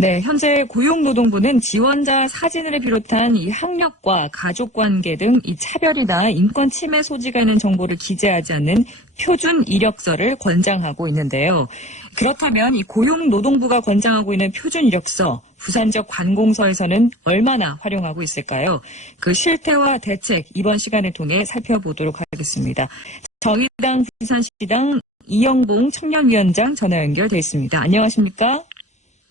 네, 현재 고용노동부는 지원자 사진을 비롯한 이 학력과 가족관계 등 이 차별이나 인권 침해 소지가 있는 정보를 기재하지 않는 표준 이력서를 권장하고 있는데요. 그렇다면 이 고용노동부가 권장하고 있는 표준 이력서, 부산적 관공서에서는 얼마나 활용하고 있을까요? 그 실태와 대책 이번 시간을 통해 살펴보도록 하겠습니다. 정의당 부산시당 이영봉 청년위원장 전화 연결돼 있습니다. 안녕하십니까?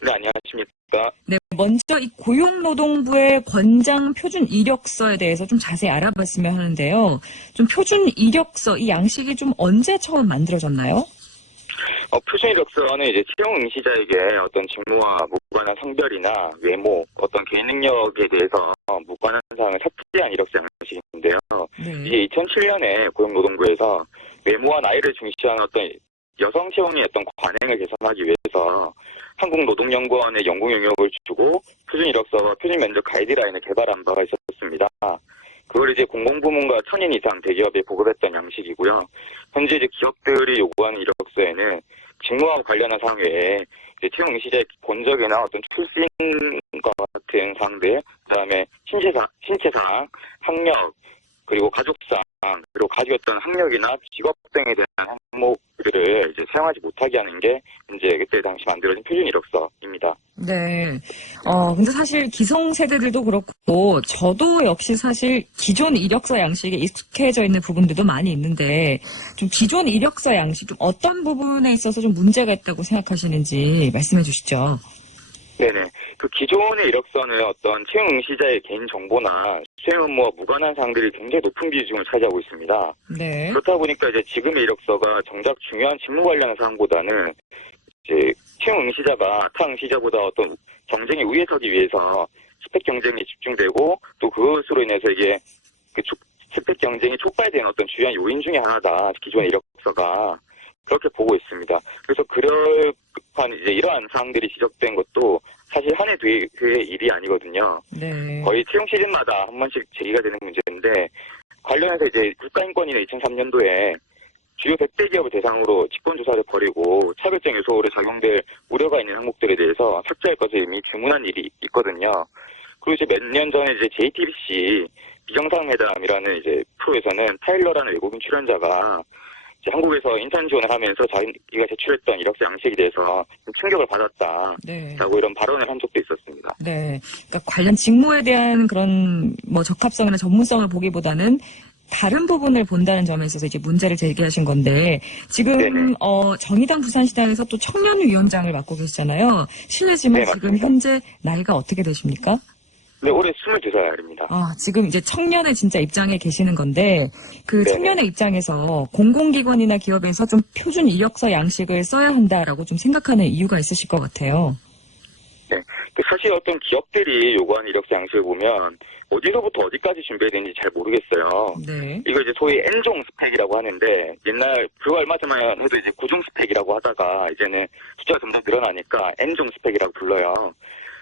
네, 안녕하십니까? 네, 먼저 이 고용노동부의 권장 표준 이력서에 대해서 좀 자세히 알아봤으면 하는데요. 좀 표준 이력서 이 양식이 좀 언제 처음 만들어졌나요? 표준 이력서는 이제 채용 응시자에게 어떤 직무와 무관한 성별이나 외모, 어떤 개인 능력에 대해서 무관한 사항을 삭제한 이력서 양식인데요. 네. 이게 2007년에 고용노동부에서 외모와 나이를 중시하는 어떤 여성 채용의 어떤 관행을 개선하기 위해서 한국노동연구원에 연구 용역을 주고 표준 이력서와 표준 면접 가이드라인을 개발한 바가 있었습니다. 그걸 이제 공공부문과 1000인 이상 대기업에 보급했던 양식이고요. 현재 이제 기업들이 요구하는 이력서에는 직무와 관련한 사항 외에 이제 채용 응시자의 본적이나 어떤 출신과 같은 사항들, 그다음에 신체사항, 학력, 그리고 가족사항, 그리고 가지고 있던 학력이나 직업 등에 대한 항목들을 이제 사용하지 못하게 하는 게 이제 그때 당시 만들어진 표준 이력서입니다. 네. 근데 사실 기성세대들도 그렇고, 저도 역시 사실 기존 이력서 양식에 익숙해져 있는 부분들도 많이 있는데, 좀 기존 이력서 양식, 좀 어떤 부분에 있어서 좀 문제가 있다고 생각하시는지 말씀해 주시죠. 네네. 그 기존의 이력서는 어떤 채용 응시자의 개인 정보나 수행 업무와 무관한 사항들이 굉장히 높은 비중을 차지하고 있습니다. 네. 그렇다 보니까 이제 지금의 이력서가 정작 중요한 직무 관련 사항보다는 이제 채용 응시자가 타 응시자보다 어떤 경쟁에 우위에 서기 위해서 스펙 경쟁에 집중되고 또 그것으로 인해서 이게 그 스펙 경쟁이 촉발되는 어떤 주요한 요인 중에 하나다. 기존의 이력서가 그렇게 보고 있습니다. 그래서 그러한 이제 이러한 사항들이 지적된 것도 사실 한 해 뒤의 일이 아니거든요. 네. 거의 채용 시즌마다 한 번씩 제기가 되는 문제인데 관련해서 이제 국가인권위는 2003년도에 주요 100대 기업을 대상으로 직권조사를 벌이고 차별적 요소로 적용될 우려가 있는 항목들에 대해서 삭제할 것을 이미 주문한 일이 있거든요. 그리고 이제 몇 년 전에 이제 JTBC 비정상회담이라는 이제 프로에서는 타일러라는 외국인 출연자가 이제 한국에서 인턴 지원을 하면서 자기가 제출했던 이력서 양식에 대해서 좀 충격을 받았다. 네. 라고 이런 발언을 한 적도 있었습니다. 네. 그러니까 관련 직무에 대한 그런 뭐 적합성이나 전문성을 보기보다는 다른 부분을 본다는 점에 있어서 이제 문제를 제기하신 건데, 지금, 네네. 정의당 부산시당에서 또 청년위원장을 맡고 계시잖아요. 실례지만 네, 지금 맞습니다. 현재 나이가 어떻게 되십니까? 네, 올해 22살입니다. 지금 이제 청년의 진짜 입장에 계시는 건데, 그 네네. 청년의 입장에서 공공기관이나 기업에서 좀 표준 이력서 양식을 써야 한다라고 좀 생각하는 이유가 있으실 것 같아요. 네. 사실 어떤 기업들이 요구하는 이력서 양식을 보면 어디서부터 어디까지 준비해야 되는지 잘 모르겠어요. 네. 이거 이제 소위 N종 스펙이라고 하는데 옛날 불과 얼마 전만 해도 이제 9종 스펙이라고 하다가 이제는 숫자가 점점 늘어나니까 N종 스펙이라고 불러요.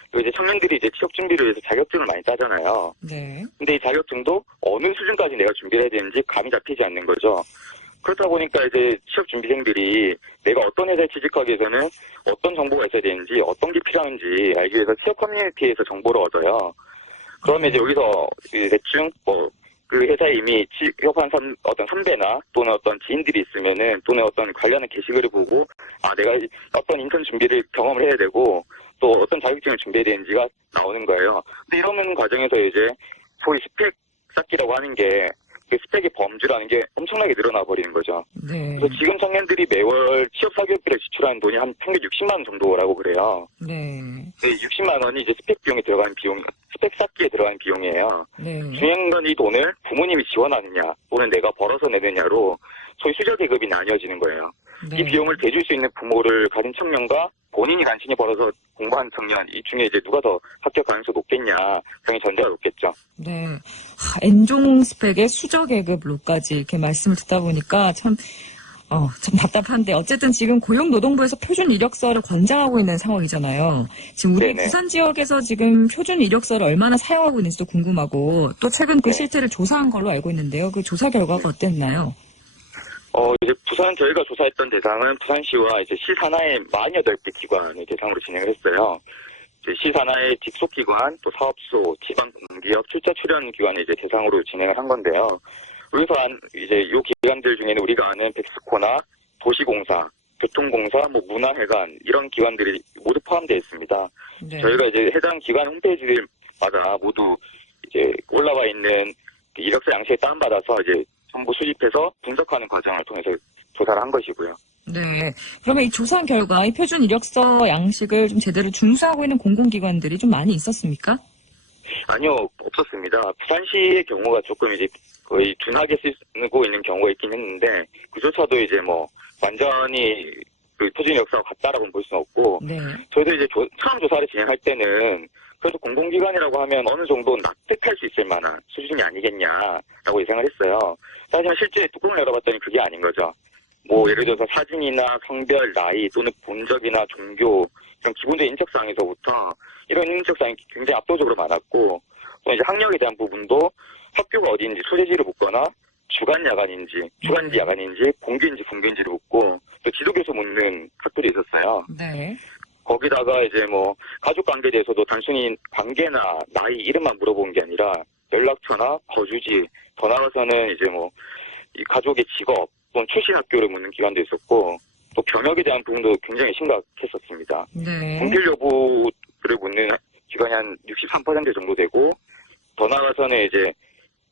그리고 이제 청년들이 이제 취업 준비를 위해서 자격증을 많이 따잖아요. 네. 근데 이 자격증도 어느 수준까지 내가 준비를 해야 되는지 감이 잡히지 않는 거죠. 그렇다 보니까 이제 취업 준비생들이 내가 어떤 회사에 취직하기 위해서는 어떤 정보가 있어야 되는지 어떤 게 필요한지 알기 위해서 취업 커뮤니티에서 정보를 얻어요. 그러면 이제 여기서 대충 그 회사에 이미 취업한 어떤 선배나 또는 어떤 지인들이 있으면은 또는 어떤 관련한 게시글을 보고 내가 어떤 인턴 준비를 경험을 해야 되고 또 어떤 자격증을 준비해야 되는지가 나오는 거예요. 근데 이러는 과정에서 이제 소위 스펙 쌓기라고 하는 게 그 스펙의 범주라는 게 엄청나게 늘어나 버리는 거죠. 네. 그래서 지금 청년들이 매월 취업 사교육비를 지출하는 돈이 한 평균 60만 원 정도라고 그래요. 네. 60만 원이 이제 스펙 비용에 들어가는 비용, 스펙 쌓기에 들어가는 비용이에요. 네. 중요한 건 이 돈을 부모님이 지원하느냐 또는 내가 벌어서 내느냐로 소위 수저 계급이 나뉘어지는 거예요. 네. 이 비용을 대줄 수 있는 부모를 가진 청년과 본인이 간신히 벌어서 공부한 청년, 이 중에 이제 누가 더 합격 가능성이 높겠냐, 당연히 전자가 높겠죠. 네. N종 스펙의 수저 계급로까지 이렇게 말씀을 듣다 보니까 참 답답한데, 어쨌든 지금 고용노동부에서 표준 이력서를 권장하고 있는 상황이잖아요. 지금 우리 네네. 부산 지역에서 지금 표준 이력서를 얼마나 사용하고 있는지도 궁금하고, 또 최근 그 네. 실태를 조사한 걸로 알고 있는데요. 그 조사 결과가 어땠나요? 이제 저희가 조사했던 대상은 부산시와 이제 시 산하의 48개 기관을 대상으로 진행을 했어요. 시 산하의 직속기관, 또 사업소, 지방 공기업, 출자 출연 기관을 이제 대상으로 진행을 한 건데요. 여기서 이제 이 기관들 중에는 우리가 아는 백스코나 도시공사, 교통공사, 뭐 문화회관 이런 기관들이 모두 포함되어 있습니다. 네. 저희가 이제 해당 기관 홈페이지들마다 모두 이제 올라와 있는 이력서 양식에 다운받아서 이제 정보 수집해서 분석하는 과정을 통해서 조사를 한 것이고요. 네. 그러면 이 조사 결과 이 표준 이력서 양식을 좀 제대로 준수하고 있는 공공기관들이 좀 많이 있었습니까? 아니요, 없었습니다. 부산시의 경우가 조금 이제 거의 둔하게 쓰고 있는 경우가 있긴 했는데, 그조차도 이제 뭐, 완전히 그 표준 이력서가 같다라고는 볼 수는 없고, 네. 저희도 이제 처음 조사를 진행할 때는, 그래도 공공기관이라고 하면 어느 정도 납득할 수 있을 만한 수준이 아니겠냐라고 예상을 했어요. 하지만 실제 뚜껑을 열어봤더니 그게 아닌 거죠. 뭐, 예를 들어서 사진이나 성별, 나이 또는 본적이나 종교, 이런 기본적인 인적사항에서부터 이런 인적사항이 굉장히 압도적으로 많았고, 또 이제 학력에 대한 부분도 학교가 어디인지 소재지를 묻거나 주간 야간인지, 주간지 야간인지, 공교인지 분교인지를 묻고, 또 지도교수 묻는 학교도 있었어요. 네. 거기다가 이제 뭐, 가족 관계에 대해서도 단순히 관계나 나이, 이름만 물어본 게 아니라 연락처나 거주지, 더 나아가서는 이제 뭐, 이 가족의 직업, 또는 출신 학교를 묻는 기관도 있었고, 또 경력에 대한 부분도 굉장히 심각했었습니다. 네. 분필 여부를 묻는 기관이 한 63% 정도 되고, 더 나아가서는 이제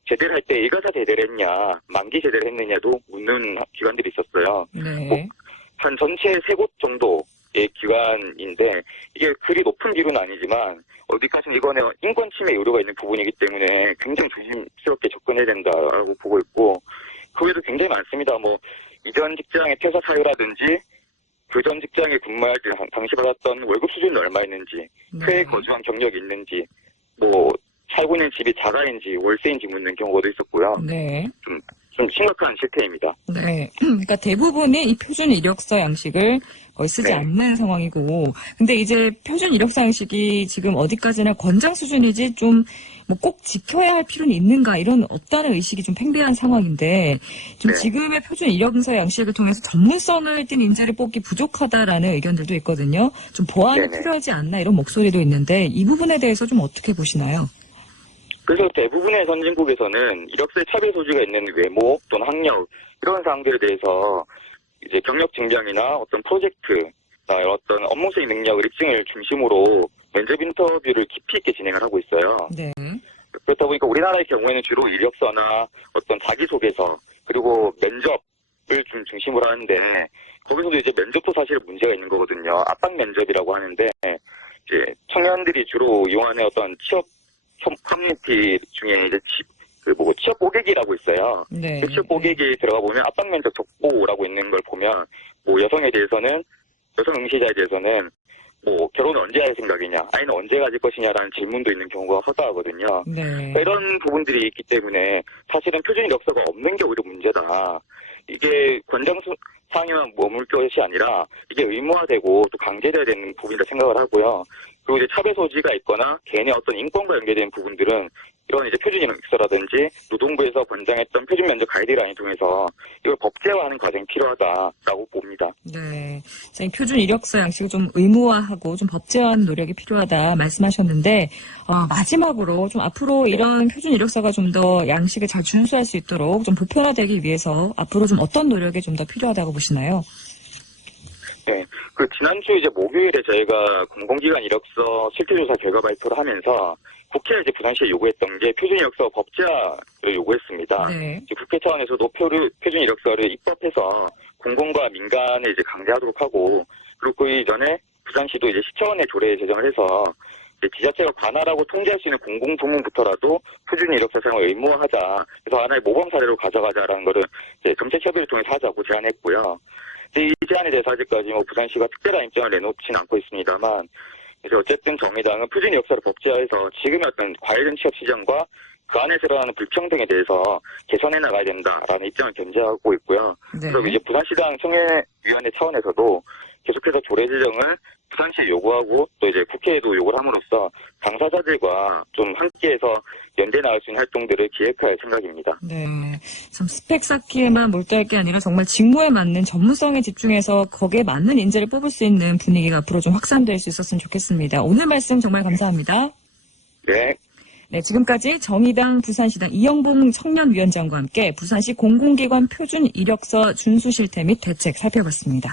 제대를 할 때 일가사 제대를 했냐, 만기 제대를 했느냐도 묻는 기관들이 있었어요. 네. 한 전체 3곳 정도의 기관인데, 이게 그리 높은 비율은 아니지만, 어디까지는 이거는 인권 침해 요소가 있는 부분이기 때문에 굉장히 조심스럽게 접근해야 된다라고 보고 있고, 그 외에도 굉장히 많습니다. 뭐, 이전 직장의 퇴사 사유라든지, 그 전 직장에 근무할 때 당시 받았던 월급 수준이 얼마였는지, 회에 거주한 경력이 있는지, 뭐, 살고 있는 집이 자가인지 월세인지 묻는 경우도 있었고요. 네. 좀 심각한 실태입니다. 네. 그러니까 대부분이 이 표준 이력서 양식을 거의 쓰지 네. 않는 상황이고, 근데 이제 표준 이력서 양식이 지금 어디까지나 권장 수준이지 좀 뭐 꼭 지켜야 할 필요는 있는가 이런 없다는 의식이 좀 팽배한 상황인데, 좀 네. 지금의 표준 이력서 양식을 통해서 전문성을 띈 인재를 뽑기 부족하다라는 의견들도 있거든요. 좀 보완이 네네. 필요하지 않나 이런 목소리도 있는데 이 부분에 대해서 좀 어떻게 보시나요? 그래서 대부분의 선진국에서는 이력서에 차별 소지가 있는 외모 또는 학력 이런 사항들에 대해서 이제 경력 증명이나 어떤 프로젝트, 어떤 업무 수행 능력을 입증을 중심으로 면접 인터뷰를 깊이 있게 진행을 하고 있어요. 네. 그렇다 보니까 우리나라의 경우에는 주로 이력서나 어떤 자기소개서 그리고 면접을 좀 중심으로 하는데 거기서도 이제 면접도 사실 문제가 있는 거거든요. 압박 면접이라고 하는데 이제 청년들이 주로 이용하는 어떤 취업 커뮤니티 중에 이제 취업 고객이라고 있어요. 네. 그 취업 고객이 들어가 보면 압박 면접 적보라고 있는 걸 보면 뭐 여성 응시자에 대해서는 뭐 결혼을 언제 할 생각이냐, 아이는 언제 가질 것이냐라는 질문도 있는 경우가 허다하거든요. 네. 그러니까 이런 부분들이 있기 때문에 사실은 표준 이력서가 없는 게 오히려 문제다. 이게 권장 사항에만 머물 것이 아니라 이게 의무화되고 또 강제돼야 되는 부분이라 생각을 하고요. 그리고 이제 차별 소지가 있거나 개인의 어떤 인권과 연계된 부분들은 이런 이제 표준 이력서라든지 노동부에서 권장했던 표준 면접 가이드라인을 통해서 이걸 법제화하는 과정이 필요하다라고 봅니다. 네. 자, 이 표준 이력서 양식을 좀 의무화하고 좀 법제화하는 노력이 필요하다 말씀하셨는데, 마지막으로 좀 앞으로 이런 표준 이력서가 좀 더 양식을 잘 준수할 수 있도록 좀 보편화되기 위해서 앞으로 좀 어떤 노력이 좀 더 필요하다고 보시나요? 네. 그 지난주 이제 목요일에 저희가 공공기관 이력서 실태조사 결과 발표를 하면서 국회에 이제 부산시에 요구했던 게 표준 이력서 법제화를 요구했습니다. 네. 이제 국회 차원에서도 표준 이력서를 입법해서 공공과 민간에 이제 강제하도록 하고, 그리고 그 이전에 부산시도 이제 시차원의 조례 제정을 해서 이제 지자체가 관할하고 통제할 수 있는 공공부문부터라도 표준 이력서 사용을 의무화하자. 그래서 하나의 모범 사례로 가져가자라는 거를 이제 정책 협의를 통해서 하자고 제안했고요. 이 제안에 대해서 아직까지 뭐 부산시가 특별한 입장을 내놓지는 않고 있습니다만, 그래서 어쨌든 정의당은 표준 이력서를 법제화해서 지금의 어떤 과열된 취업 시장과 그 안에서 일어나는 불평등에 대해서 개선해 나가야 된다라는 입장을 견지하고 있고요. 네. 그래서 이제 부산시당 청년위원회 차원에서도 계속해서 조례 제정을 부산시에 요구하고 또 이제 국회에도 요구를 함으로써 당사자들과 좀 함께해서 연대 나갈 수 있는 활동들을 기획할 생각입니다. 네, 참 스펙 쌓기에만 몰두할 게 아니라 정말 직무에 맞는 전문성에 집중해서 거기에 맞는 인재를 뽑을 수 있는 분위기가 앞으로 좀 확산될 수 있었으면 좋겠습니다. 오늘 말씀 정말 감사합니다. 네. 네, 지금까지 정의당 부산시당 이영봉 청년위원장과 함께 부산시 공공기관 표준 이력서 준수 실태 및 대책 살펴봤습니다.